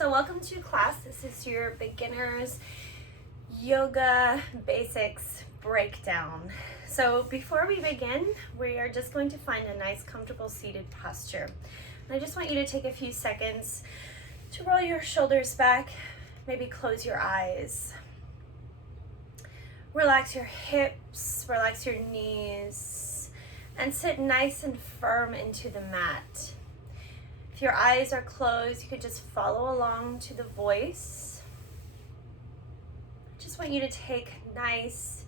So welcome to class. This is your beginners yoga basics breakdown. So before we begin, we are just going to find a nice comfortable seated posture. And I just want you to take a few seconds to roll your shoulders back, maybe close your eyes. Relax your hips, relax your knees, and sit nice and firm into the mat. If your eyes are closed, you could just follow along to the voice. I just want you to take nice,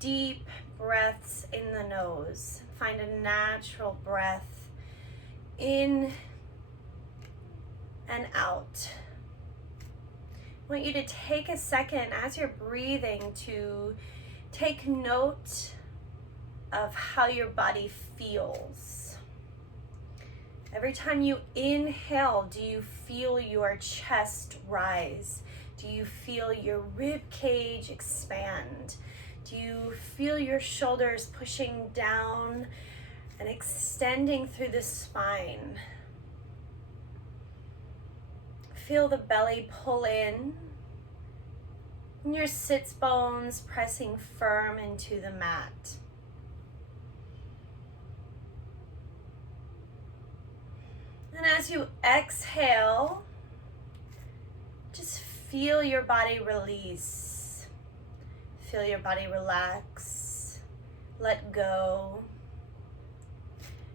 deep breaths in the nose. Find a natural breath in and out. I want you to take a second as you're breathing to take note of how your body feels. Every time you inhale, do you feel your chest rise? Do you feel your rib cage expand? Do you feel your shoulders pushing down and extending through the spine? Feel the belly pull in and your sits bones pressing firm into the mat. And as you exhale, just feel your body release. Feel your body relax, let go.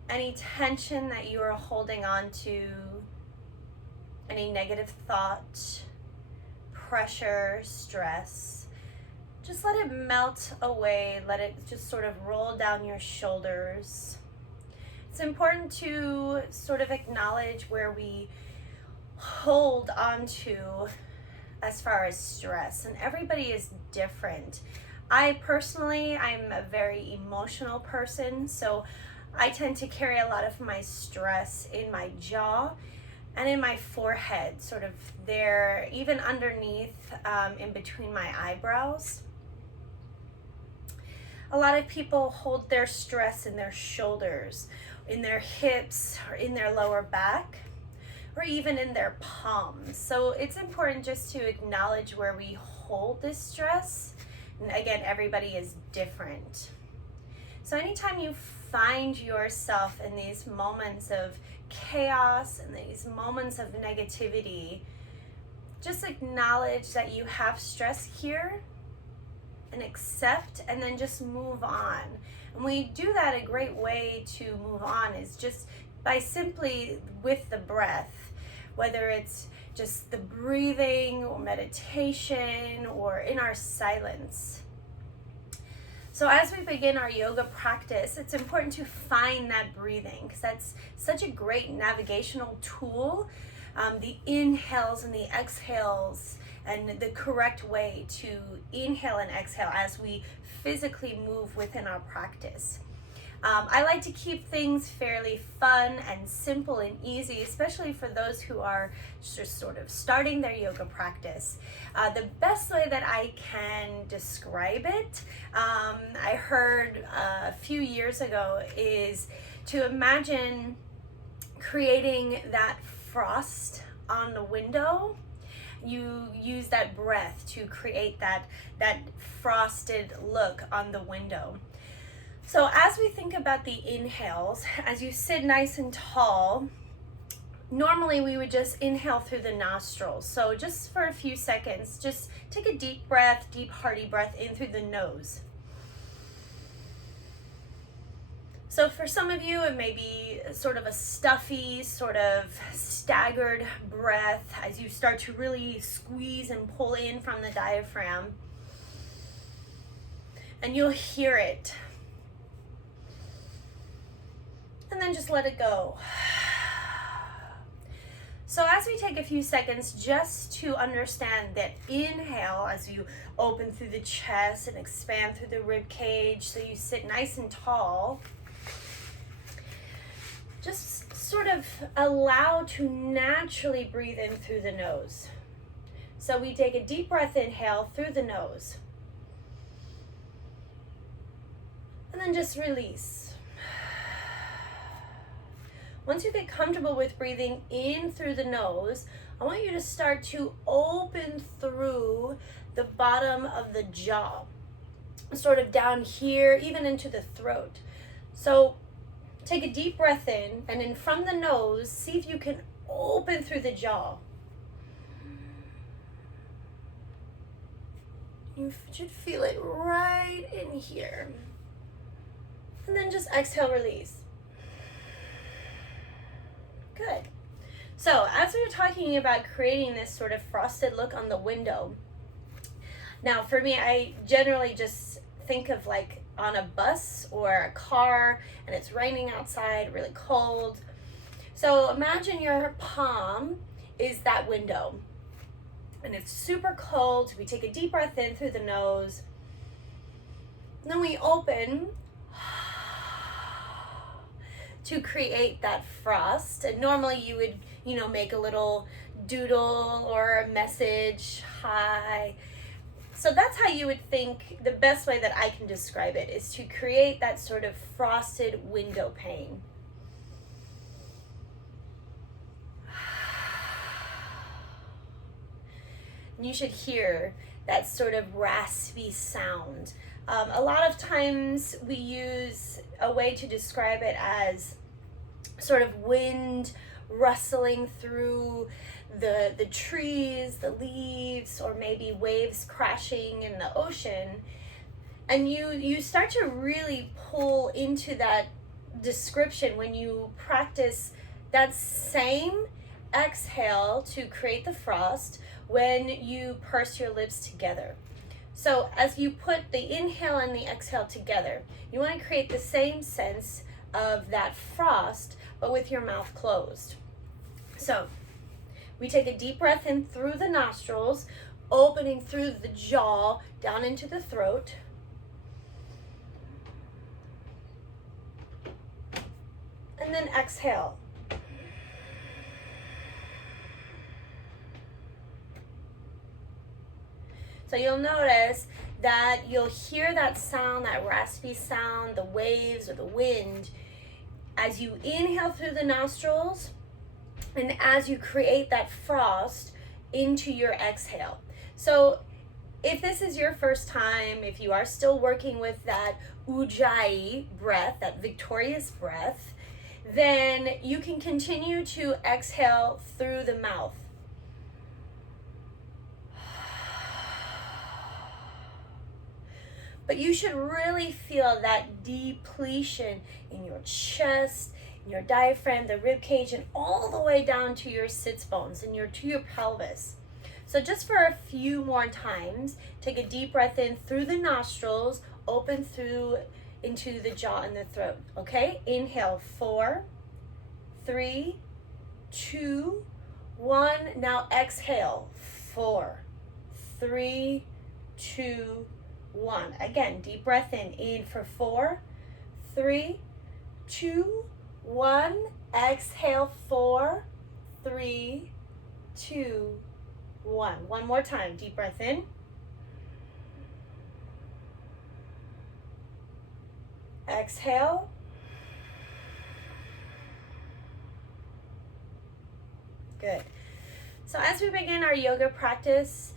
Any tension that you are holding on to, any negative thought, pressure, stress, just let it melt away. Let it just sort of roll down your shoulders. It's important to sort of acknowledge where we hold on to as far as stress, and everybody is different. I'm a very emotional person, so I tend to carry a lot of my stress in my jaw and in my forehead, sort of there, even underneath, in between my eyebrows. A lot of people hold their stress in their shoulders, in their hips, or in their lower back, or even in their palms. So it's important just to acknowledge where we hold this stress. And again, everybody is different. So anytime you find yourself in these moments of chaos and these moments of negativity, just acknowledge that you have stress here and accept, and then just move on. And we do that, a great way to move on is just by simply with the breath, whether it's just the breathing or meditation or in our silence. So as we begin our yoga practice, it's important to find that breathing, because that's such a great navigational tool. The inhales and the exhales, and the correct way to inhale and exhale as we physically move within our practice. I like to keep things fairly fun and simple and easy, especially for those who are just sort of starting their yoga practice. The best way that I can describe it, I heard a few years ago, is to imagine creating that frost on the window. You use that breath to create that frosted look on the window. So as we think about the inhales, as you sit nice and tall, normally we would just inhale through the nostrils. So just for a few seconds, just take a deep breath, deep hearty breath in through the nose. So for some of you, it may be sort of a stuffy, sort of staggered breath as you start to really squeeze and pull in from the diaphragm. And you'll hear it. And then just let it go. So as we take a few seconds just to understand that inhale, as you open through the chest and expand through the rib cage, so you sit nice and tall, just sort of allow to naturally breathe in through the nose. So we take a deep breath inhale through the nose. And then just release. Once you get comfortable with breathing in through the nose, I want you to start to open through the bottom of the jaw, sort of down here, even into the throat. So take a deep breath in, and then from the nose, see if you can open through the jaw. You should feel it right in here. And then just exhale, release. Good. So as we were talking about creating this sort of frosted look on the window, now for me, I generally just think of like on a bus or a car and it's raining outside, really cold. So imagine your palm is that window and it's super cold. We take a deep breath in through the nose. And then we open to create that frost. And normally you would, make a little doodle or a message, hi. So that's how you would think, the best way that I can describe it is to create that sort of frosted window pane. And you should hear that sort of raspy sound. A lot of times we use a way to describe it as sort of wind rustling through the trees, the leaves, or maybe waves crashing in the ocean. And you start to really pull into that description when you practice that same exhale to create the frost when you purse your lips together. So as you put the inhale and the exhale together, you want to create the same sense of that frost, but with your mouth closed. So we take a deep breath in through the nostrils, opening through the jaw down into the throat. And then exhale. So you'll notice that you'll hear that sound, that raspy sound, the waves or the wind, as you inhale through the nostrils and as you create that frost into your exhale. So if this is your first time, if you are still working with that Ujjayi breath, that victorious breath, then you can continue to exhale through the mouth. But you should really feel that depletion in your chest, in your diaphragm, the rib cage, and all the way down to your sits bones and to your pelvis. So just for a few more times, take a deep breath in through the nostrils, open through into the jaw and the throat. Okay? Inhale, 4, 3, 2, 1. Now exhale, 4, 3, 2, 1. Again, deep breath in for 4, 3, 2, 1. Exhale, 4, 3, 2, 1. One more time. Deep breath in. Exhale. Good. So as we begin our yoga practice,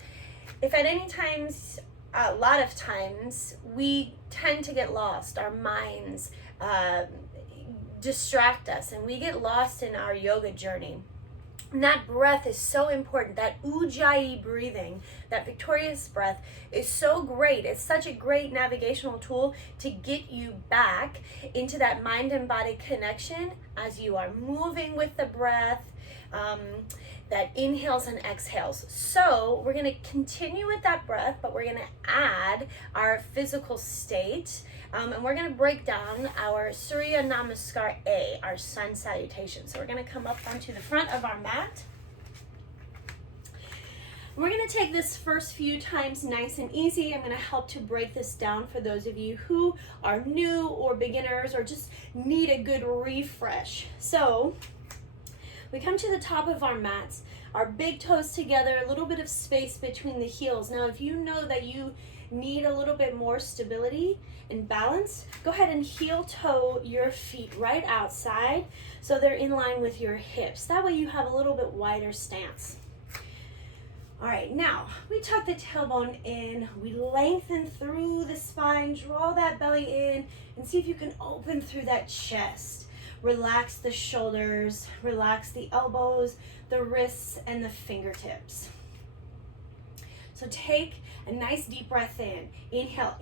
if at any times, a lot of times, we tend to get lost, our minds distract us, and we get lost in our yoga journey. And that breath is so important. That Ujjayi breathing, that victorious breath is so great. It's such a great navigational tool to get you back into that mind and body connection as you are moving with the breath, that inhales and exhales. So we're going to continue with that breath, but we're going to add our physical state, and we're going to break down our Surya Namaskar A, our Sun Salutation. So we're going to come up onto the front of our mat. We're going to take this first few times nice and easy. I'm going to help to break this down for those of you who are new or beginners or just need a good refresh. So we come to the top of our mats, our big toes together, a little bit of space between the heels. Now, if you know that you need a little bit more stability and balance, go ahead and heel toe your feet right outside so they're in line with your hips. That way you have a little bit wider stance. All right, now we tuck the tailbone in, we lengthen through the spine, draw that belly in, and see if you can open through that chest. Relax the shoulders, relax the elbows, the wrists, and the fingertips. So take a nice deep breath in. Inhale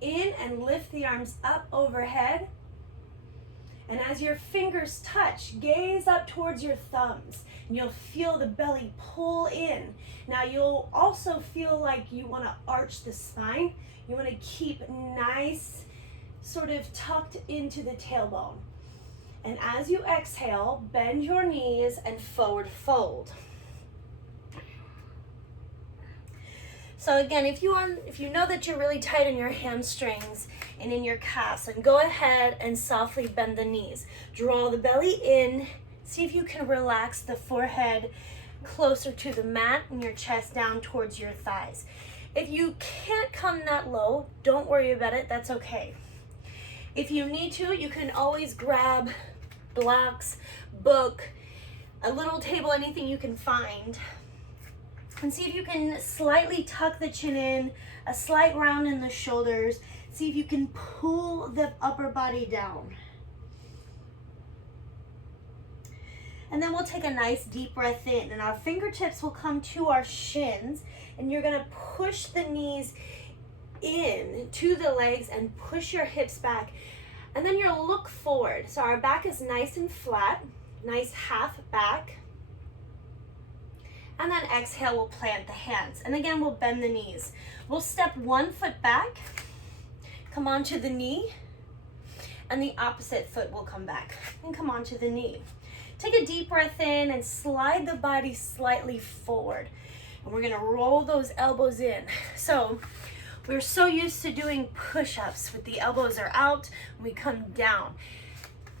in and lift the arms up overhead. And as your fingers touch, gaze up towards your thumbs. And you'll feel the belly pull in. Now you'll also feel like you want to arch the spine. You want to keep nice, sort of tucked into the tailbone. And as you exhale, bend your knees and forward fold. So again, if you know that you're really tight in your hamstrings and in your calves, then go ahead and softly bend the knees. Draw the belly in. See if you can relax the forehead closer to the mat and your chest down towards your thighs. If you can't come that low, don't worry about it. That's okay. If you need to, you can always grab blocks, book, a little table, anything you can find. And see if you can slightly tuck the chin in, a slight round in the shoulders. See if you can pull the upper body down. And then we'll take a nice deep breath in, and our fingertips will come to our shins, and you're gonna push the knees in to the legs and push your hips back. And then you'll look forward. So our back is nice and flat, nice half back. And then exhale, we'll plant the hands. And again, we'll bend the knees. We'll step 1 foot back, come onto the knee, and the opposite foot will come back and come onto the knee. Take a deep breath in and slide the body slightly forward. And we're gonna roll those elbows in. So we're so used to doing push-ups with the elbows are out, we come down.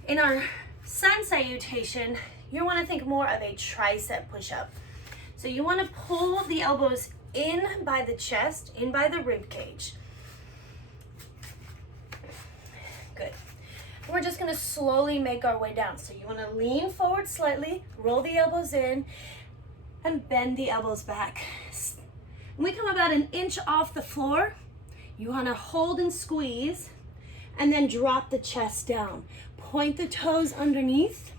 In our Sun Salutation, you wanna think more of a tricep push-up. So you want to pull the elbows in by the chest, in by the rib cage. Good. We're just going to slowly make our way down. So you want to lean forward slightly, roll the elbows in, and bend the elbows back. When we come about 1 inch off the floor, you want to hold and squeeze, and then drop the chest down. Point the toes underneath.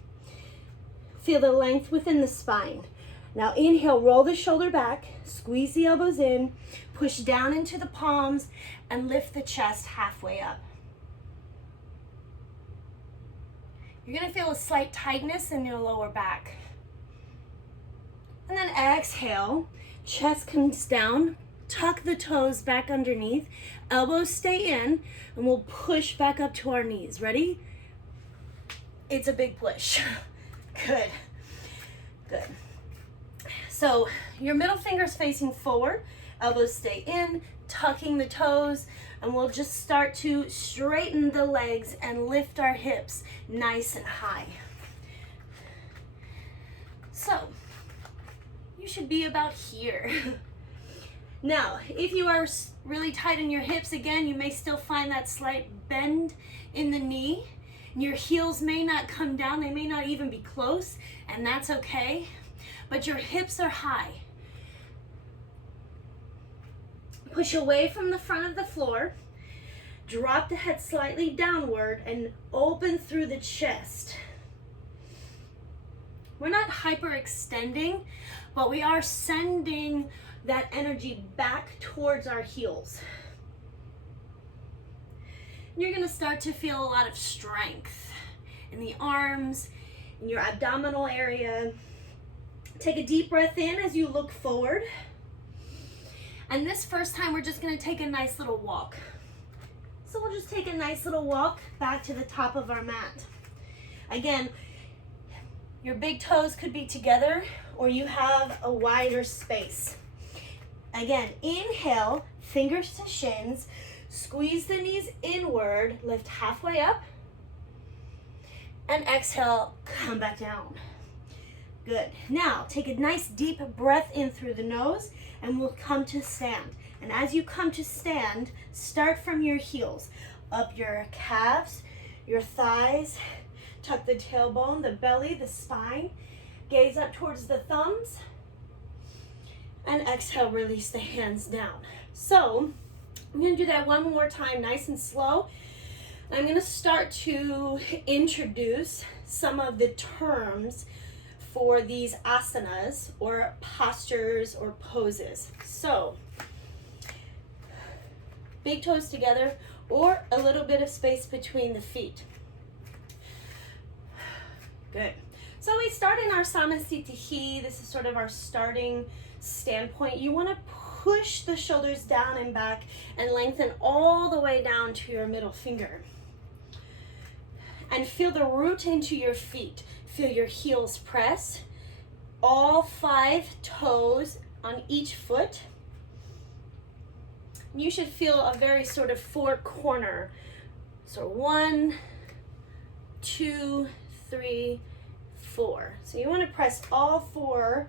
Feel the length within the spine. Now inhale, roll the shoulder back, squeeze the elbows in, push down into the palms, and lift the chest halfway up. You're gonna feel a slight tightness in your lower back. And then exhale, chest comes down, tuck the toes back underneath, elbows stay in, and we'll push back up to our knees. Ready? It's a big push. Good, good. So your middle finger's facing forward, elbows stay in, tucking the toes, and we'll just start to straighten the legs and lift our hips nice and high. So you should be about here. Now, if you are really tight in your hips, again, you may still find that slight bend in the knee. Your heels may not come down, they may not even be close, and that's okay. But your hips are high. Push away from the front of the floor. Drop the head slightly downward and open through the chest. We're not hyperextending, but we are sending that energy back towards our heels. And you're gonna start to feel a lot of strength in the arms, in your abdominal area. Take a deep breath in as you look forward. And this first time, we're just gonna take a nice little walk. So we'll just take a nice little walk back to the top of our mat. Again, your big toes could be together or you have a wider space. Again, inhale, fingers to shins, squeeze the knees inward, lift halfway up, and exhale, come back down. Good. Now, take a nice deep breath in through the nose, and we'll come to stand. And as you come to stand, start from your heels, up your calves, your thighs, tuck the tailbone, the belly, the spine, gaze up towards the thumbs, and exhale, release the hands down. So, I'm gonna do that one more time, nice and slow. I'm gonna start to introduce some of the terms for these asanas or postures or poses. So, big toes together or a little bit of space between the feet. Good. So we start in our Samasthiti. This is sort of our starting standpoint. You want to push the shoulders down and back and lengthen all the way down to your middle finger. And feel the root into your feet. Feel your heels press. All 5 toes on each foot. You should feel a very sort of 4 corner. So 1, 2, 3, 4. So you want to press all 4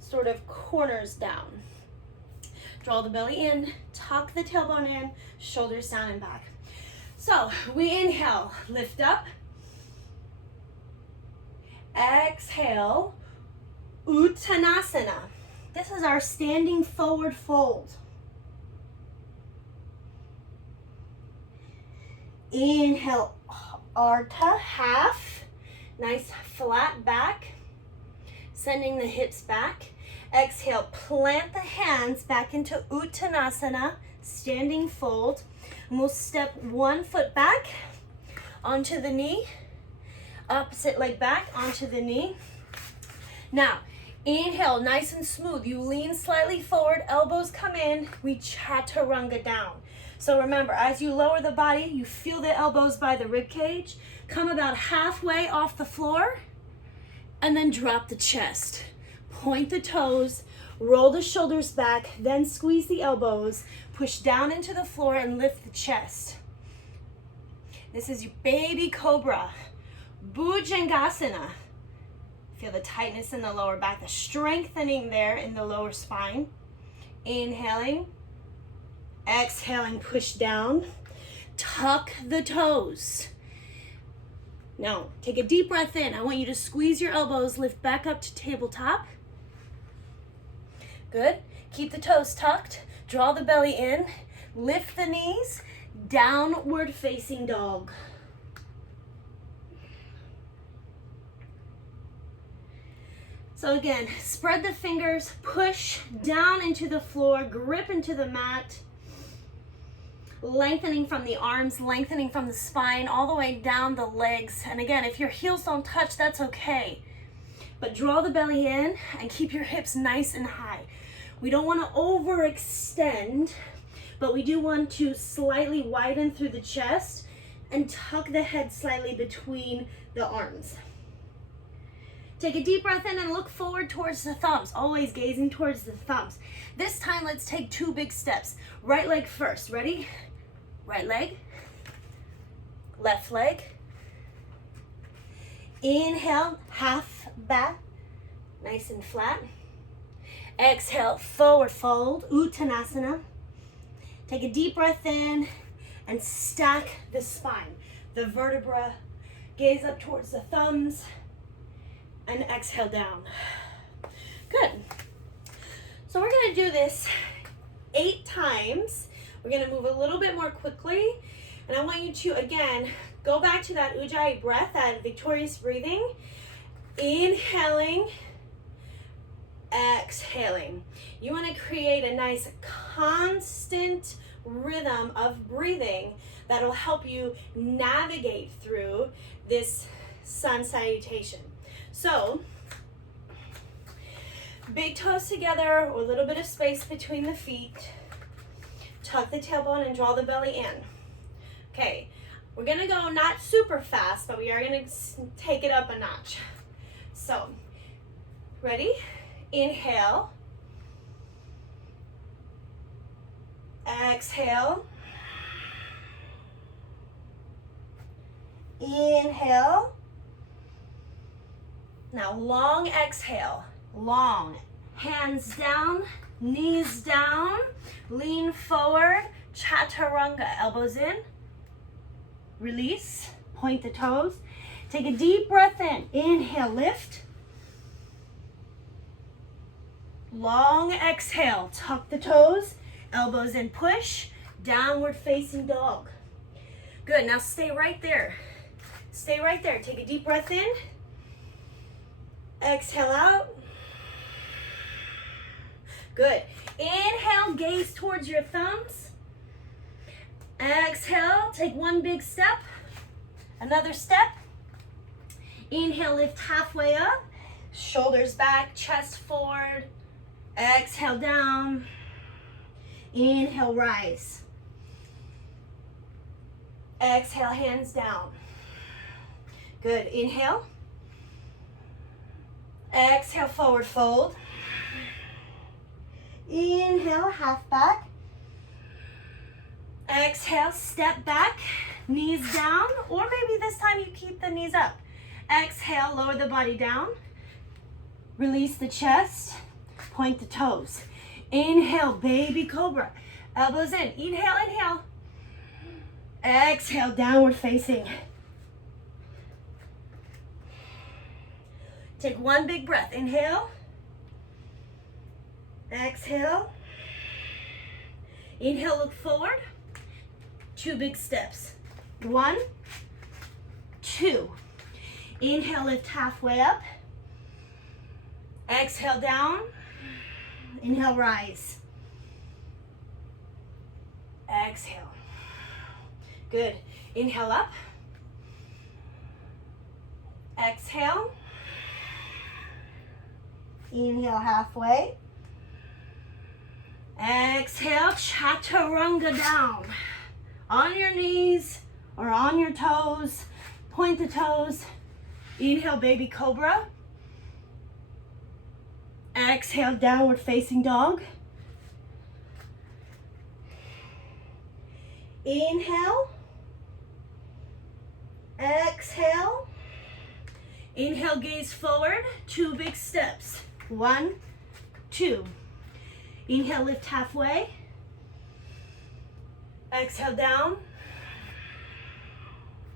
sort of corners down. Draw the belly in, tuck the tailbone in, shoulders down and back. So we inhale, lift up. Exhale, Uttanasana. This is our standing forward fold. Inhale, Ardha, half. Nice flat back. Sending the hips back. Exhale, plant the hands back into Uttanasana, standing fold. And we'll step 1 foot back onto the knee. Opposite leg back onto the knee. Now, inhale, nice and smooth. You lean slightly forward, elbows come in. We chaturanga down. So remember, as you lower the body, you feel the elbows by the rib cage. Come about halfway off the floor, and then drop the chest. Point the toes, roll the shoulders back, then squeeze the elbows, push down into the floor and lift the chest. This is your baby cobra. Bhujangasana. Feel the tightness in the lower back, the strengthening there in the lower spine. Inhaling, exhaling, push down, tuck the toes. Now, take a deep breath in. I want you to squeeze your elbows, lift back up to tabletop. Good. Keep the toes tucked, draw the belly in, lift the knees, downward facing dog. So again, spread the fingers, push down into the floor, grip into the mat, lengthening from the arms, lengthening from the spine, all the way down the legs. And again, if your heels don't touch, that's okay. But draw the belly in and keep your hips nice and high. We don't want to overextend, but we do want to slightly widen through the chest and tuck the head slightly between the arms. Take a deep breath in and look forward towards the thumbs, always gazing towards the thumbs. This time, let's take 2 big steps. Right leg first, ready? Right leg, left leg. Inhale, half back, nice and flat. Exhale, forward fold, Uttanasana. Take a deep breath in and stack the spine. The vertebra, gaze up towards the thumbs. And exhale down. Good. So we're going to do this 8 times. We're going to move a little bit more quickly. And I want you to, again, go back to that Ujjayi breath, that victorious breathing. Inhaling, exhaling. You want to create a nice constant rhythm of breathing that'll help you navigate through this sun salutation. So, big toes together or a little bit of space between the feet. Tuck the tailbone and draw the belly in. Okay, we're gonna go not super fast, but we are gonna take it up a notch. So, ready? Inhale. Exhale. Inhale. Now long exhale, long. Hands down, knees down, lean forward, chaturanga, elbows in, release, point the toes. Take a deep breath in, inhale, lift. Long exhale, tuck the toes, elbows in, push, downward facing dog. Good, now stay right there. Stay right there, take a deep breath in. Exhale out. Good. Inhale, gaze towards your thumbs. Exhale, take one big step. Another step. Inhale, lift halfway up. Shoulders back, chest forward. Exhale, down. Inhale, rise. Exhale, hands down. Good. Inhale. Exhale, forward fold. Inhale, half back. Exhale, step back, knees down, or maybe this time you keep the knees up. Exhale, lower the body down. Release the chest, point the toes. Inhale, baby cobra. Elbows in. Inhale, inhale. Exhale, downward facing. Take one big breath. Inhale. Exhale. Inhale, look forward. Two big steps. 1, 2. Inhale, lift halfway up. Exhale, down. Inhale, rise. Exhale. Good. Inhale up. Exhale. Inhale halfway. Exhale, chaturanga down. On your knees or on your toes. Point the toes. Inhale, baby cobra. Exhale, downward facing dog. Inhale. Exhale. Inhale, gaze forward. Two big steps. 1, 2. Inhale, lift halfway. Exhale, down.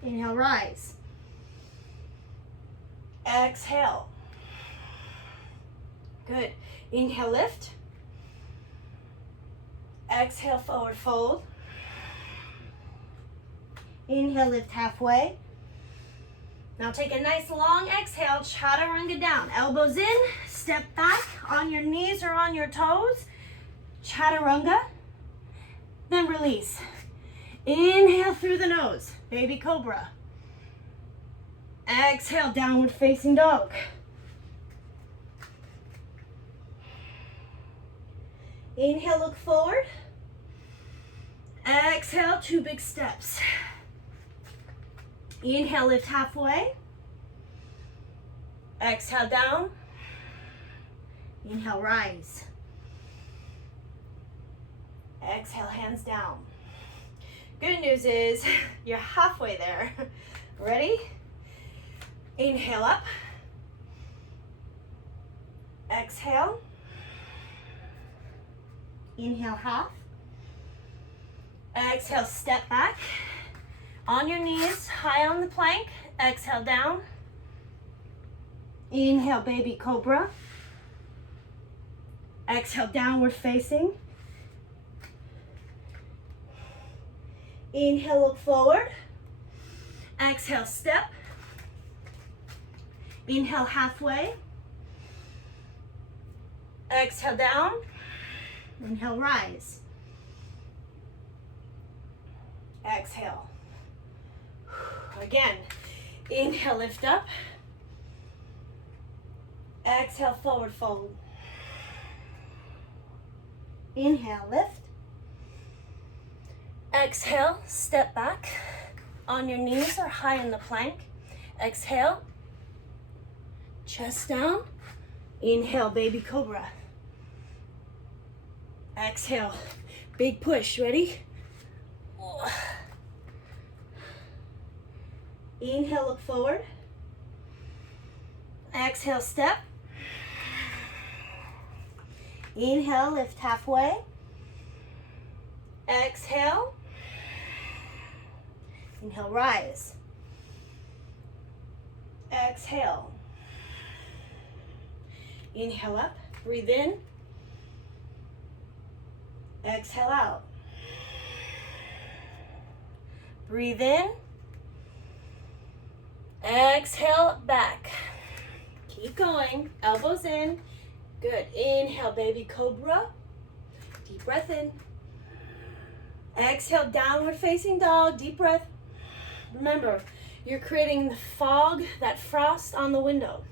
Inhale, rise. Exhale. Good. Inhale, lift. Exhale, forward fold. Inhale, lift halfway. Now take a nice long exhale, chaturanga down. Elbows in, step back on your knees or on your toes. Chaturanga, then release. Inhale through the nose, baby cobra. Exhale, downward facing dog. Inhale, look forward. Exhale, two big steps. Inhale, lift halfway. Exhale, down. Inhale, rise. Exhale, hands down. Good news is you're halfway there. Ready? Inhale up. Exhale. Inhale, half. Exhale, step back. On your knees, high on the plank. Exhale, down. Inhale, baby cobra. Exhale, downward facing. Inhale, look forward. Exhale, step. Inhale, halfway. Exhale, down. Inhale, rise. Exhale. Again, inhale, lift up. Exhale, forward fold. Inhale, lift. Exhale, step back on your knees or high in the plank. Exhale, chest down. Inhale, baby cobra. Exhale, big push. Ready? Inhale, look forward. Exhale, step. Inhale, lift halfway. Exhale. Inhale, rise. Exhale. Inhale up, breathe in. Exhale out. Breathe in. Exhale back. Keep going, elbows in. Good, inhale, baby cobra. Deep breath in. Exhale, downward facing dog, deep breath. Remember, you're creating the fog, that frost on the window.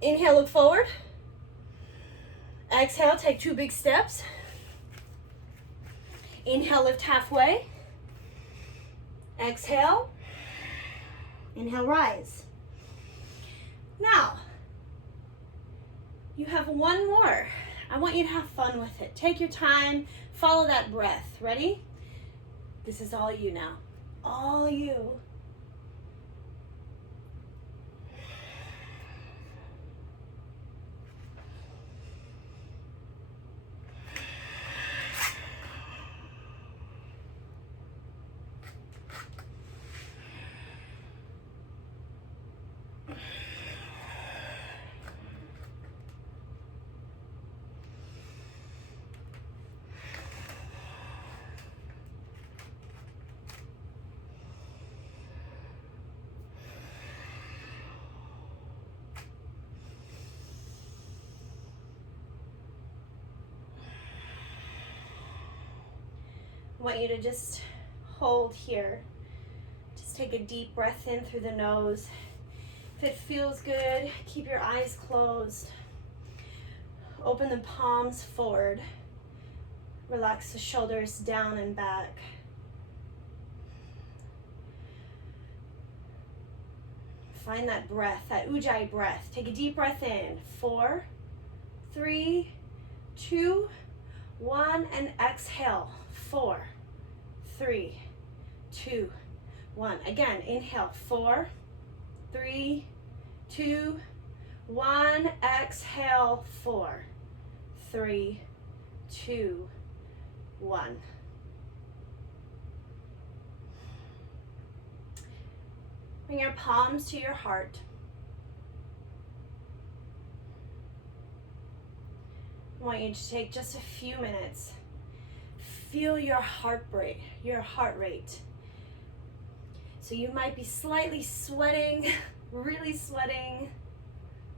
Inhale, look forward. Exhale, take 2 big steps. Inhale, lift halfway. Exhale. Inhale, rise. Now, you have one more. I want you to have fun with it. Take your time, follow that breath. Ready? This is all you now. All you. I want you to just hold here. Just take a deep breath in through the nose. If it feels good, keep your eyes closed. Open the palms forward. Relax the shoulders down and back. Find that breath, that Ujjayi breath. Take a deep breath in. 4, 3, 2, 1, and exhale. 4, 3, 2, 1. Again, inhale. 4, 3, 2, 1. Exhale. 4, 3, 2, 1. Bring your palms to your heart. I want you to take just a few minutes. Feel your heart rate. So you might be slightly sweating, really sweating.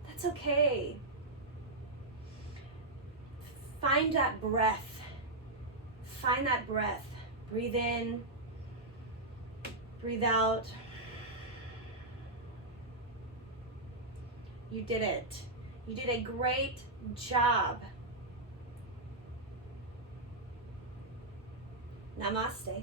That's okay. Find that breath. Find that breath. Breathe in, breathe out. You did it. You did a great job. Namaste.